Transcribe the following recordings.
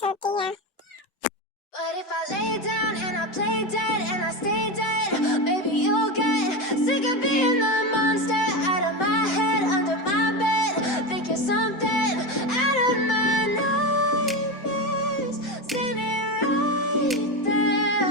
Miss होती है। But if I lay down and I play dead and I stay dead, maybe you'll get sick of being the monster out of my head, under my bed. Think you're something out of my nightmares, standing right there.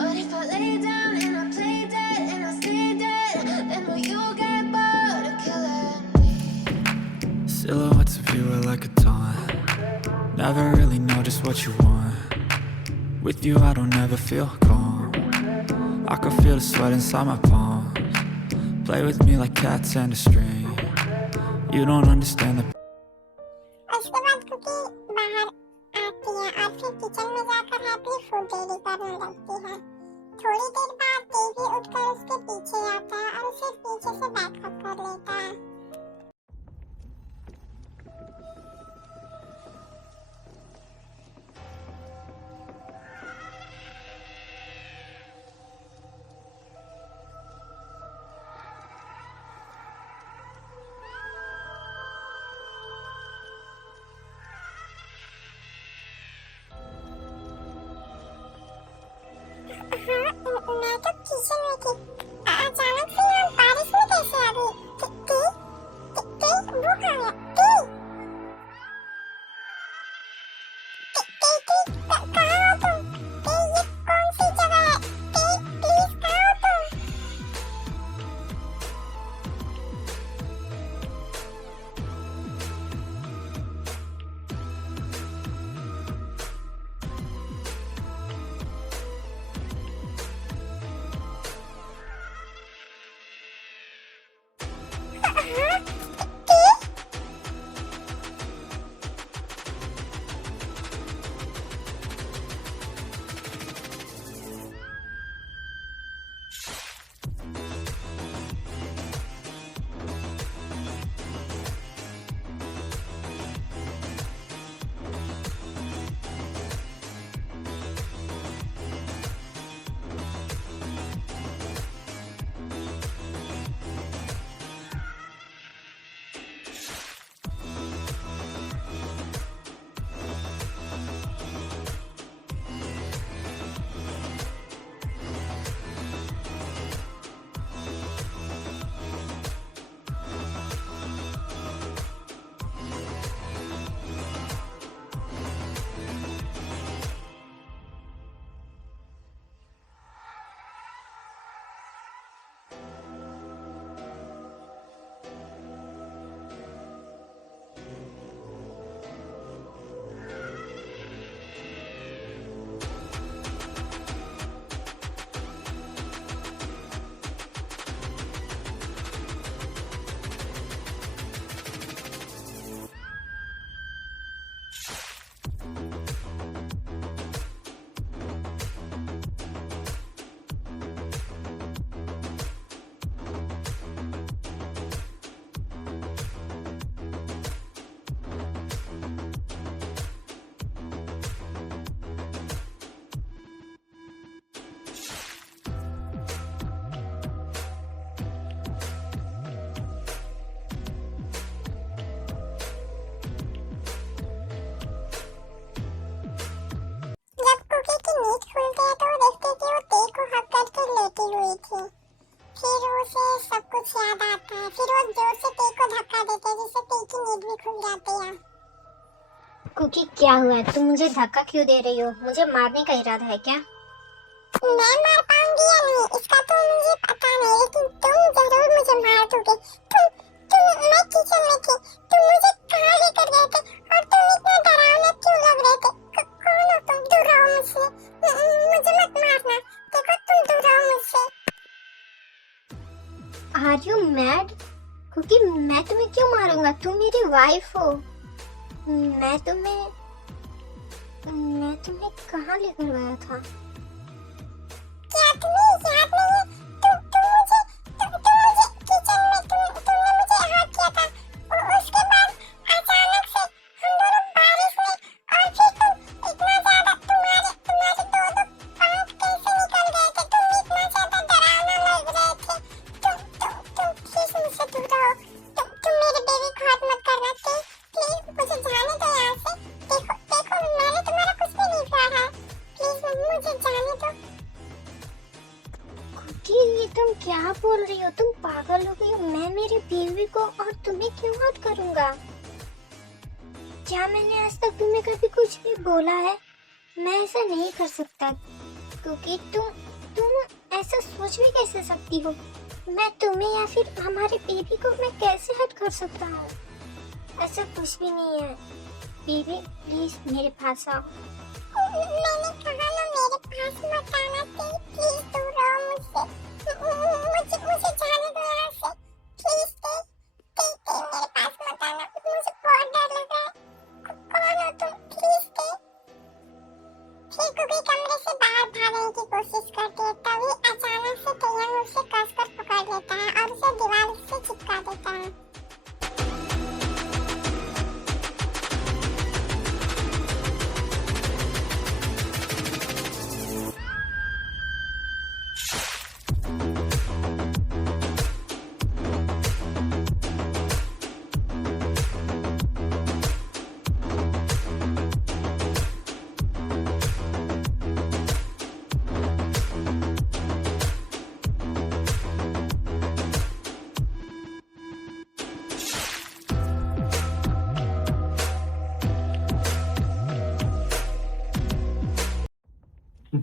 But if I lay down and I play dead and I stay dead, then will you get bored of killing me? Silhouettes of you are like a taunt. Never really know just what you want. With you I don't ever feel calm. I can feel the sweat inside my palms. Play with me like cats and a string. You don't understand the उसके बाद cookie बाहर आती है और फिर kitchen में जाकर happy food ready करने लगती है। थोड़ी देर बाद देवी उठकर उसके पीछे आता है और उसे पीछे से बैकअप कर लेता है। हाँ, मैं तो किचन में थी। अचानक से यहाँ बारिश में कैसे आ गई? वो कहाँ है? कहाँ हो तुम? ये कौन सी जगह है? प्लीज कहाँ हो तुम? याद आता है। फिर वो जोर से तेज को धक्का देते हैं जिससे तेज की नींद भी खुल जाती है। कुकी क्या हुआ? तुम मुझे धक्का क्यों दे रही हो? मुझे मारने का इरादा है क्या? मैं मार पाऊंगी या नहीं इसका तो मुझे पता नहीं, लेकिन तुम जरूर मुझे मार दोगे। मैं किचन में थी, तुम मुझे कहाँ लेकर गए थे और तुम इतने डरावने क्यों लग रहे थे? कौन हो तुम? दूर रहो मुझसे, मुझे मत मारना। देखो तुम दूर रहो मुझसे। Are you mad? कुकी मैं तुम्हें क्यों मारूंगा? तुम मेरी वाइफ हो। मैं तुम्हें कहाँ लेकर गया था? क्या तुम्हें याद नहीं है? तुम मुझे किचन में तुमने मुझे हक किया था। उसके बाद अचानक से हम दोनों बारिश में और फिर तुम इतना ज्यादा तुम्हारे दो पंख कैसे निकल गए थे? तुम इतना ज्यादा डरावना लग रहे थे। तुम प्लीज मुझसे दूर रहो। तुम मेरे बेबी को हाथ मत करना प्लीज मुझे जाने दो यहाँ से। देखो मैंने तुम्हारा बोलोगे मैं मेरे बेबी को और तुम्हें क्यों हर्ट करूंगा? क्या मैंने आज तक तुम्हें कभी कुछ भी बोला है? मैं ऐसा नहीं कर सकता क्योंकि तुम ऐसा सोच भी कैसे सकती हो? मैं तुम्हें या फिर हमारे बेबी को मैं कैसे हर्ट कर सकता हूँ? ऐसा कुछ भी नहीं है। बेबी प्लीज मेरे पास आओ। मैंने कहा ना मेरे पास मत आना, प्लीज दूर रहो मुझसे। मुझे जाने दो यहाँ से, प्लीज मेरे पास मत आना, मुझे बहुत डर लग रहा है। कौन हो तुम? प्लीज फिर कुकी कमरे से बाहर भागने की कोशिश करती है, तभी अचानक से तयंग उसे कसकर पकड़ लेता है और उसे दीवार से चिपका देता है।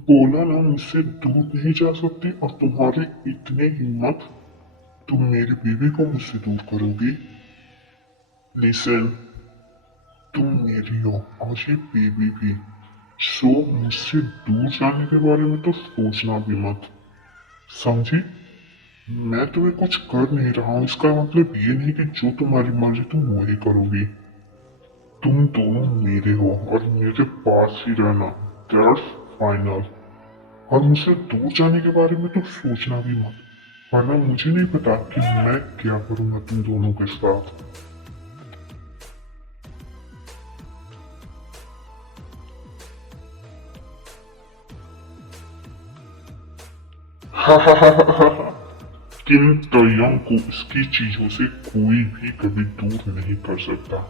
बोला ना मुझसे दूर नहीं जा सकती, और तुम्हारी इतनी हिम्मत, तुम मेरी बीवी को मुझसे दूर करोगी? लिसन, तुम मेरी हो और ये बीवी भी, सो मुझसे दूर जाने के बारे में तो सोचना भी मत, समझी? मैं तुम्हें कुछ कर नहीं रहा हूँ, इसका मतलब ये नहीं कि जो तुम्हारी मर्जी तुम वही करोगी। तुम दोनों मेरे हो और मेरे पास ही रहना, दैट्स फाइनल। और मुझसे दूर जाने के बारे में तो सोचना भी मत, वरना मुझे नहीं पता कि मैं क्या करूंगा तुम दोनों के साथ। किम तयंग को इसकी चीजों से कोई भी कभी दूर नहीं कर सकता।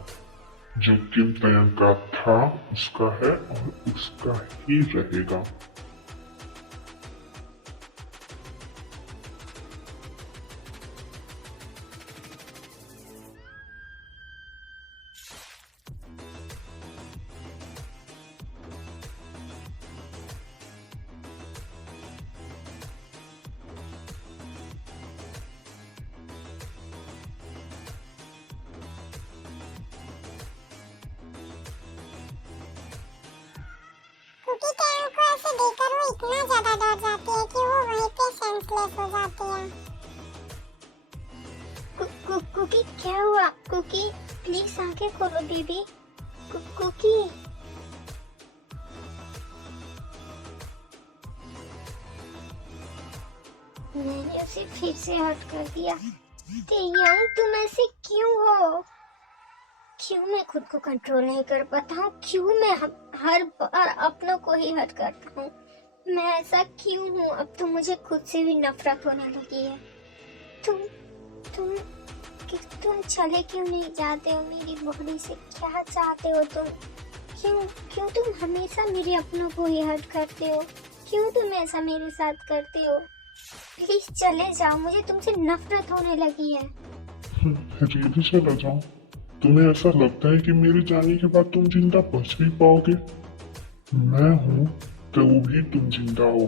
जो किम तयंग का था उसका है और उसका ही रहेगा। कुकी टैंग को ऐसे देखकर वो इतना ज्यादा डर जाती है कि वो वहीं पे सेंसलेस हो जाती है। कुकी क्या हुआ? कुकी प्लीज आंखें खोलो बेबी। कुकी मैंने उसे फिर से हर्ट कर दिया। यंग तुम ऐसे क्यों हो? क्यों मैं खुद को कंट्रोल नहीं कर पाता हूँ? क्यों मैं हर बार अपनों को ही हर्ट करता हूँ? मैं ऐसा क्यों हूँ? अब तो मुझे खुद से भी नफरत होने लगी है। तुम चले क्यों नहीं जाते हो मेरी बॉडी से? क्या चाहते हो तुम? क्यों तुम हमेशा मेरे अपनों को ही हर्ट करते हो? क्यों तुम ऐसा मेरे साथ करते हो? प्लीज चले जाओ, मुझे तुमसे नफरत होने लगी है। रियली चला जाऊं? तुम्हें ऐसा लगता है कि मेरे जाने के बाद तुम जिंदा बच भी पाओगे? मैं हूँ तो भी तुम जिंदा हो।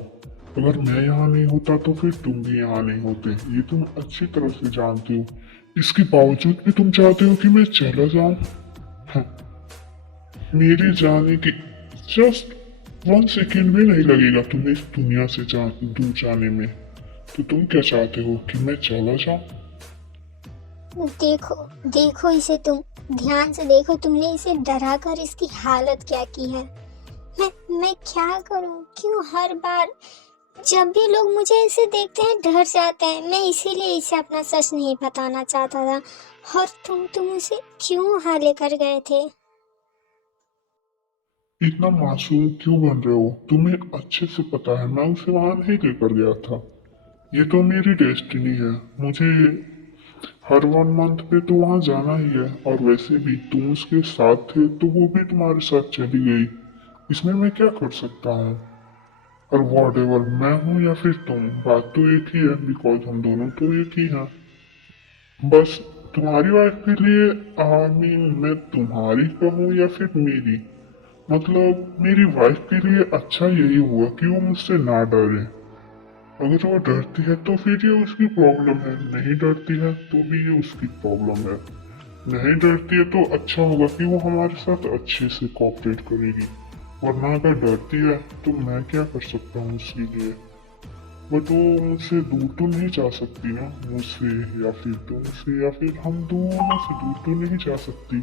अगर मैं यहाँ नहीं होता तो फिर तुम भी यहाँ नहीं होते, ये तुम अच्छी तरह से जानते हो। इसके बावजूद भी तुम चाहते हो कि मैं चला जाऊं? हाँ। मेरे जाने के जस्ट 1 सेकेंड भी नहीं लगेगा तुम्हें इस दुनिया से दूर जाने में। तो तुम क्या चाहते हो कि मैं चला जाऊं? देखो इसे, तुम ध्यान से देखो। तुमने इसे डरा कर इसकी हालत क्या की है। मैं क्या करूं? क्यों हर बार जब भी लोग मुझे ऐसे देखते हैं डर जाते हैं? मैं इसीलिए इसे अपना सच नहीं बताना चाहता था। और तुम उसे क्यों वहां लेकर गए थे? इतना मासूम क्यों बन रहे हो? तुम्हें अच्छे से पता है मैं उसे वहां नहीं लेकर गया था। ये तो मेरी डेस्टिनी है, मुझे हर 1 मंथ पे तो वहां जाना ही है। और वैसे भी तुम उसके साथ थे तो वो भी तुम्हारे साथ चली गई। इसमें मैं क्या कर सकता हूँ? और वॉट एवर, मैं हूँ या फिर तुम, बात तो एक ही है, बिकॉज हम दोनों तो एक ही हैं। बस तुम्हारी वाइफ के लिए आई मीन मैं तुम्हारी कहूँ या फिर मेरी, मतलब मेरी वाइफ के लिए अच्छा यही हुआ कि वो मुझसे ना डरे। अगर वो डरती है तो फिर ये उसकी प्रॉब्लम है, नहीं डरती है तो भी ये उसकी प्रॉब्लम है। नहीं डरती है तो अच्छा होगा कि वो हमारे साथ अच्छे से कोऑपरेट करेगी, वरना अगर डरती है तो मैं क्या कर सकता हूँ उसके लिए। बट वो मुझसे दूर तो नहीं जा सकती ना, मुझसे या फिर तुमसे या फिर हम दोनों से दूर तो नहीं जा सकती।